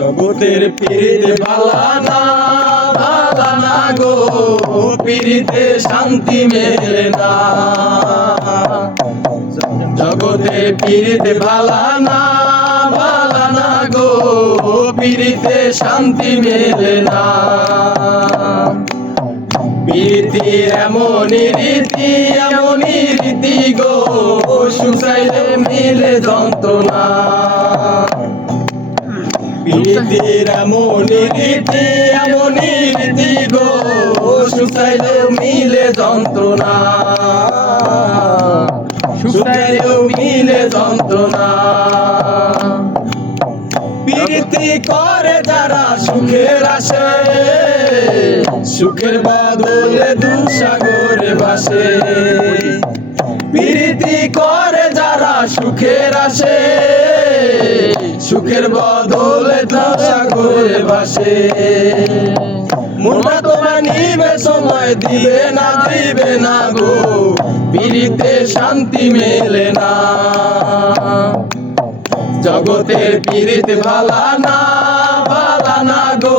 জগতের পীড়িতে বালানা বালানা গো, পীড়িতে শান্তি মেলে না। জগতের পীড়িতে বালানা বালানা গো, পীড়িতে শান্তি মেলে না। পীড়িতির এমনই রীতি গো, সুখ চাইলে মিলে যন্ত্রণা। পীড়িতির এমনই রীতি গো, সুখ চাইলে মিলে যন্ত্রণা। সুখ চাইলেও মিলে যন্ত্রণা। পীড়িতি করে যারা সুখের আসে, সুখের বদলে দুঃসাগরে ভাসে। পীড়িতি করে যারা সুখের আসে, সুখের বদলে দুঃসাগরে ভাসে। মনটা তোমার নিবে সময় দিবে না গো, পীড়িতে শান্তি মেলে না। জগতের পীড়িতে বালানা বালানা গো,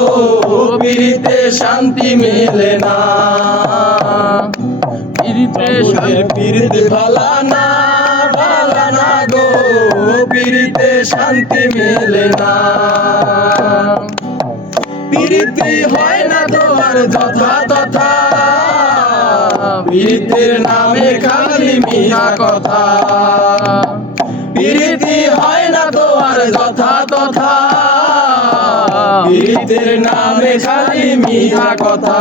পীড়িতে শান্তি মেলে না। পীড়িতে বালানা বালানা গো, পীড়িতে শান্তি মেলে না। পীড়িতি হয় না তোমার যথা তথা, পীড়িতের নামে খালি মিথ্যা কথা। পীড়িতি হয় না তোমার যথা তথা, পীড়িতের নামে খালি মিথ্যা কথা।